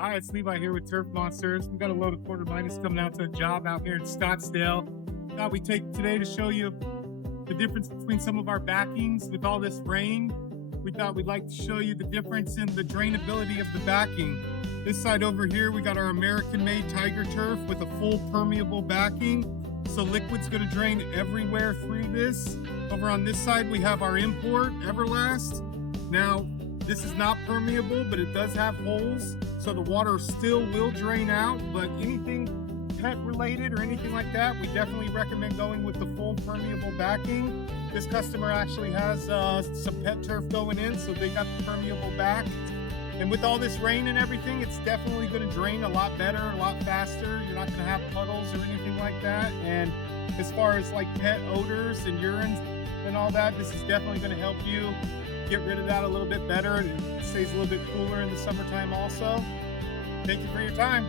Hi, it's Levi here with Turf Monsters. We got a load of quarter minus coming out to a job out here in Scottsdale. Thought we'd take today to show you the difference between some of our backings with all this rain. We thought we'd like to show you the difference in the drainability of the backing. This side over here, we got our American-made Tiger Turf with a full permeable backing. So liquid's gonna drain everywhere through this. Over on this side, we have our import, Everlast. Now, this is not permeable, but it does have holes, so the water still will drain out. But anything pet related or anything like that, we definitely recommend going with the full permeable backing. This customer actually has some pet turf going in, so they got the permeable back. And with all this rain and everything, it's definitely going to drain a lot better, a lot faster. You're not going to have puddles or anything like that. And as far as like pet odors and urine and all that, this is definitely going to help you get rid of that a little bit better. And it stays a little bit cooler in the summertime also. Thank you for your time.